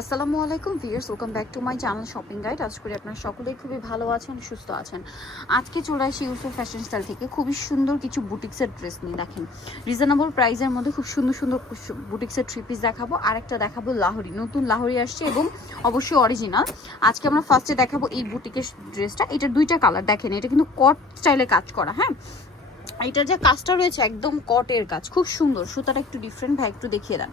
আসসালামু আলাইকুম viewers welcome back to my channel shopping guide আজ করি আপনারা সকলেই খুবই ভালো আছেন, সুস্থ আছেন। আজকে চলে আসি ইউসুফ ফ্যাশন স্টাইল থেকে। খুবই সুন্দর কিছু বুটিক্সের ড্রেস নিয়ে দেখেন। রিজনেবল প্রাইসের মধ্যে খুব সুন্দর সুন্দর বুটিক্সের থ্রি পিস দেখাবো আর একটা দেখাবো। লাহোরি। নতুন লাহোরি আসছে এবং অবশ্যই অরিজিনাল আজকে আমরা ফার্স্টে দেখাবো এই বুটিকের ড্রেসটা এটার দুইটা কালার দেখেন। এটা কিন্তু কট স্টাইলে কাজ করা হ্যাঁ? এটার যে কাজটা রয়েছে একদম কটের কাজ। খুব সুন্দর। সুতাটা একটু ডিফারেন্ট ভাই, একটু দেখিয়ে দেন।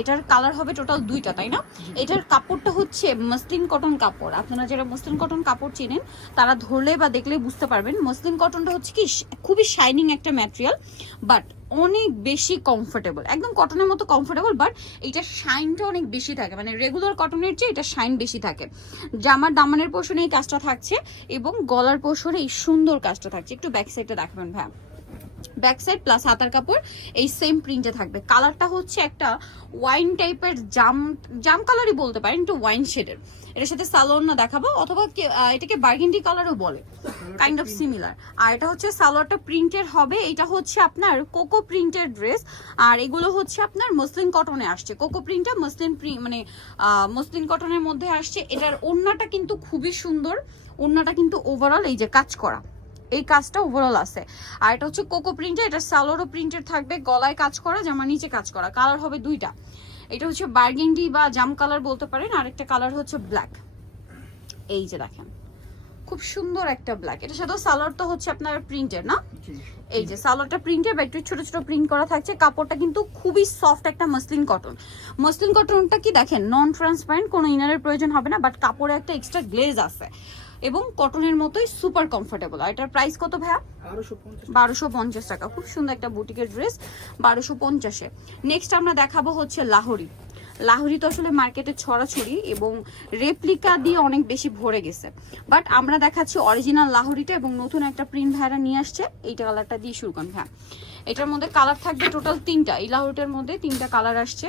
এটার কালার হবে টোটাল দুইটা, তাই না? এটার কাপড়টা হচ্ছে মসলিন কটন কাপড়। আপনারা যারা মসলিন কটন কাপড় চেনেন, তারা ধরলে বা দেখলে বুঝতে পারবেন মসলিন কটনটা হচ্ছে কি খুবই শাইনিং একটা ম্যাটেরিয়াল বাট অনেক বেশি কমফোর্টেবল একদম কটনের মতো কমফোর্টেবল বাট এইটার শাইনটা অনেক বেশি থাকে। মানে রেগুলার কটনের চেয়ে এটা শাইন বেশি থাকে। জামার দামানের পোর্শনে এই কাজটা থাকছে, এবং গলার পোর্শনে এই সুন্দর কাজটা থাকছে। একটু ব্যাক সাইডটা দেখাবেন ভাই ব্যাক সাইড প্লাস হাতার কাপড় এই সেম প্রিন্টে থাকবে। কালারটা হচ্ছে একটা ওয়াইন টাইপের জাম জাম কালারই বলতে পারেন একটু ওয়াইন শেডের এটার সাথে সালোয়ার না দেখাবো অথবা এটাকে বার্গেন্ডি কালারও বলে কাইন্ড অফ সিমিলার আর এটা হচ্ছে সালোয়ারটা প্রিন্টের হবে এটা হচ্ছে আপনার কোকো প্রিন্টের ড্রেস আর এগুলো হচ্ছে আপনার মসলিন কটনে আসছে। কোকো প্রিন্টটা মসলিন মানে আহ, মসলিন কটনের মধ্যে আসছে। এটার ওড়নাটা কিন্তু খুবই সুন্দর ওড়নাটা কিন্তু ওভারঅল এই যে কাজ করা। এই কাজটা ওভারঅল আছে। আর এটা হচ্ছে কোকো প্রিন্টের এটা সালোয়ারও প্রিন্টের থাকবে গলায় কাজ করা জামা নিচে কাজ করা। কালার হবে দুইটা। এটা হচ্ছে বার্গেন্ডি বা জাম কালার বলতে পারেন আরেকটা কালার হচ্ছে ব্ল্যাক এই যে দেখেন খুব সুন্দর একটা ব্ল্যাক এটা সাথে সালোয়ার তো হচ্ছে আপনার প্রিন্টের না? এই যে সালোয়ারটা প্রিন্টের বা একটু ছোট ছোট প্রিন্ট করা থাকছে। কাপড়টা কিন্তু খুবই সফট একটা মসলিন কটন মসলিন কটনটা কি দেখেন নন ট্রান্সপারেন্ট কোনো ইনারের প্রয়োজন হবে না বাট কাপড়ে একটা এক্সট্রা গ্লেজ আছে। এবং কটনের মতোই সুপার কমফোর্টেবল আর এটার প্রাইস কত ভাইয়া? বারোশো পঞ্চাশ। টাকা। খুব সুন্দর একটা বুটিকের ড্রেস বারোশো পঞ্চাশে। নেক্সট আমরা দেখাবো হচ্ছে লাহোরি। লাহোরি তো আসলে মার্কেটে ছড়াছড়ি এবং রেপ্লিকা দিয়ে অনেক বেশি ভরে গেছে। বাট আমরা দেখাচ্ছি অরিজিনাল লাহোরিটা এবং নতুন একটা প্রিন্ট ভাইরা নিয়ে আসছে। এইটা কালারটা দিয়ে শুরু করেন হ্যাঁ এটার মধ্যে কালার থাকবে টোটাল তিনটা। এই লাহোরিটার মধ্যে তিনটা কালার আসছে।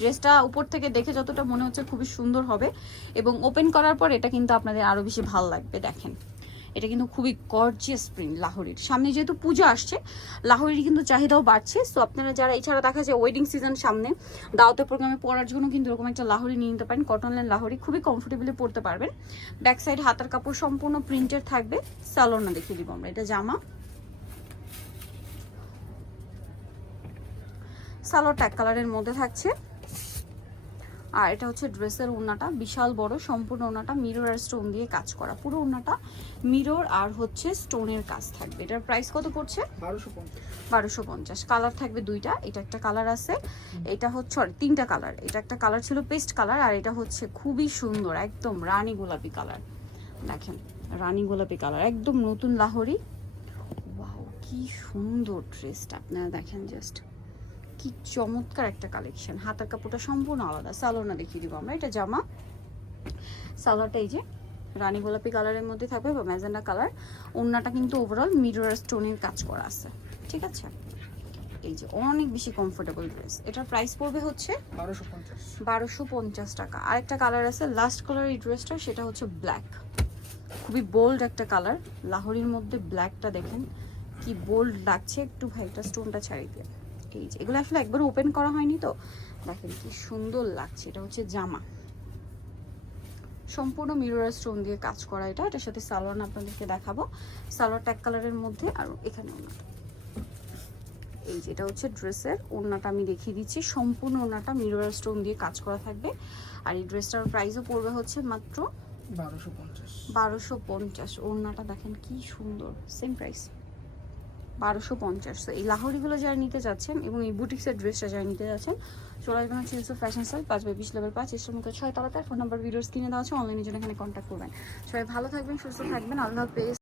ড্রেসটা উপর থেকে দেখে যতটা মনে হচ্ছে খুবই সুন্দর হবে এবং ওপেন করার পর এটা কিন্তু আপনাদের আরও বেশি ভালো লাগবে, দেখেন। এটা কিন্তু খুবই গর্জিয়াস প্রিন্ট লাহোরির। সামনে যেহেতু পুজো আসছে, লাহোরির কিন্তু চাহিদাও বাড়ছে। সো আপনারা যারা, এছাড়া দেখা যায় ওয়েডিং সিজন সামনে, দাওয়াতের প্রোগ্রামে পরার জন্য কিন্তু এরকম একটা লাহোরি নিয়ে নিতে পারেন। কটন লাইন লাহোরি খুবই কমফোর্টেবলি পরতে পারবেন। ব্যাক সাইড হাতার কাপড় সম্পূর্ণ প্রিন্টের থাকবে। সালোয়ার না দেখিয়ে দিব আমরা। এটা জামা। সালোয়ার ট্যাগ কালারের মধ্যে থাকছে। আর এটা হচ্ছে ড্রেসের ওড়নাটা বিশাল বড় সম্পূর্ণ ওড়নাটা মিরর আর স্টোন দিয়ে কাজ করা। পুরো ওড়নাটা মিরর আর হচ্ছে স্টোনের কাজ থাকবে। এটার প্রাইস কত পড়ছে? বারোশো পঞ্চাশ। কালার থাকবে দুইটা এটা একটা কালার আছে। এটা হচ্ছে sorry, তিনটা কালার এটা একটা কালার ছিল পেস্ট কালার আর এটা হচ্ছে খুবই সুন্দর একদম রানী গোলাপি কালার দেখেন রানী গোলাপি কালার একদম নতুন লাহোরি। ওয়াও কি সুন্দর ড্রেসটা আপনারা দেখেন জাস্ট কি চমৎকার একটা কালেকশন হাতার কাপড়টা সম্পূর্ণ আলাদা। সালোনা দেখিয়ে দিব আমরা এটা জামা। সালোয়ারটা এই যে রানী গোলাপি কালারের মধ্যে থাকবে বা ম্যাজেন্ডা কালার ওড়নাটা কিন্তু ওভারঅল মিরর স্টোনের কাজ করা আছে। ঠিক আছে? এই যে অনেক বেশি কমফোর্টেবল ড্রেস এটার প্রাইস পড়বে হচ্ছে বারোশো পঞ্চাশ। টাকা। আরেকটা কালার আছে লাস্ট কালার এই ড্রেসটা সেটা হচ্ছে ব্ল্যাক খুবই বোল্ড একটা কালার লাহোরির মধ্যে ব্ল্যাকটা দেখেন কি বোল্ড লাগছে। একটু ভাই ভাইটা স্টোনটা ছাড়িয়ে দিয়ে এই যে এগুলো আসলে একবার ওপেন করা হয়নি তো? দেখেন কি সুন্দর লাগছে। এটা হচ্ছে জামা। সম্পূর্ণ মিরর স্টোন দিয়ে কাজ করা এটা। এটার সাথে সালোয়ার আপনাদেরকে দেখাবো। সালোয়ার ট্যাক কালারের মধ্যে আর এখানে এই যেটা হচ্ছে ড্রেসের ওড়নাটা আমি দেখিয়ে দিচ্ছি। সম্পূর্ণ ওড়নাটা মিরর স্টোন দিয়ে কাজ করা থাকবে। আর এই ড্রেসটার প্রাইসও পড়বে হচ্ছে মাত্র বারোশো পঞ্চাশ। বারোশো পঞ্চাশ। ওড়নাটা দেখেন কি সুন্দর। সেম প্রাইস বারোশো পঞ্চাশ। তো এই লাহোরিগুলো যারা নিতে যাচ্ছেন এবং এই বুটিক্সের ড্রেসটা যারা নিতে যাচ্ছেন, চলে আসবেন হচ্ছে ইউসুফ ফ্যাশন স্টাইল পাঁচ বাই বিশ লেভেল পাঁচ। ইসলামিক ছয় তলাতে ফোন নাম্বার ভিডিওস কিনে দেওয়া আছে অনলাইনে জন্য এখানে কন্ট্যাক্ট করবেন। সবাই ভালো থাকবেন, সুস্থ থাকবেন, আল্লাহ হাফেজ।